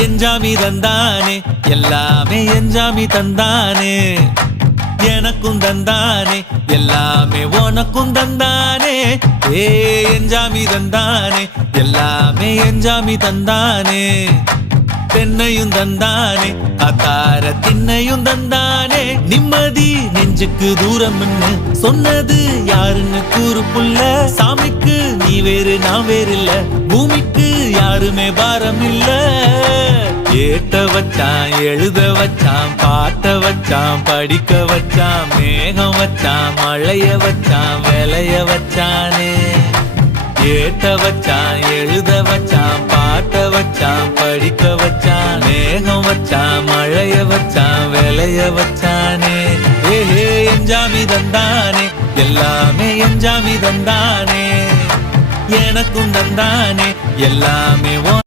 எஞ்சாமி தந்தானே எல்லாமே எஞ்சாமி தந்தானே எனக்கும் தந்தானே எல்லாமே உனக்கும் தந்தானே ஏ எஞ்சாமி தந்தானே எல்லாமே எஞ்சாமி தந்தானே தென்னையும் தந்தானே அத்தார திண்ணையும் தந்தானே நிம்மதி நெஞ்சுக்கு தூரம்னு சொன்னது யாருன்னு கூறு புள்ள சாமிக்கு நீ வேறு நான் வேறு இல்ல பூமிக்கு யாருமே பாரம் இல்ல ஏட்ட வச்சான் எழுத வச்சான் பாட்ட வச்சான் படிக்க வச்சான் மேகம் வச்சான் மழைய வச்சான் விளைய வச்சானே ஏட்ட வச்சான் எழுத வச்சான் பாட்ட வச்சான் படிக்க வச்சான் மேகம் வச்சான் மழைய வச்சான் விளைய வச்சானே ஏஹே எஞ்சாமி தந்தானே எல்லாமே எஞ்சாமி தந்தானே எனக்கும் தந்தானே எல்லாமே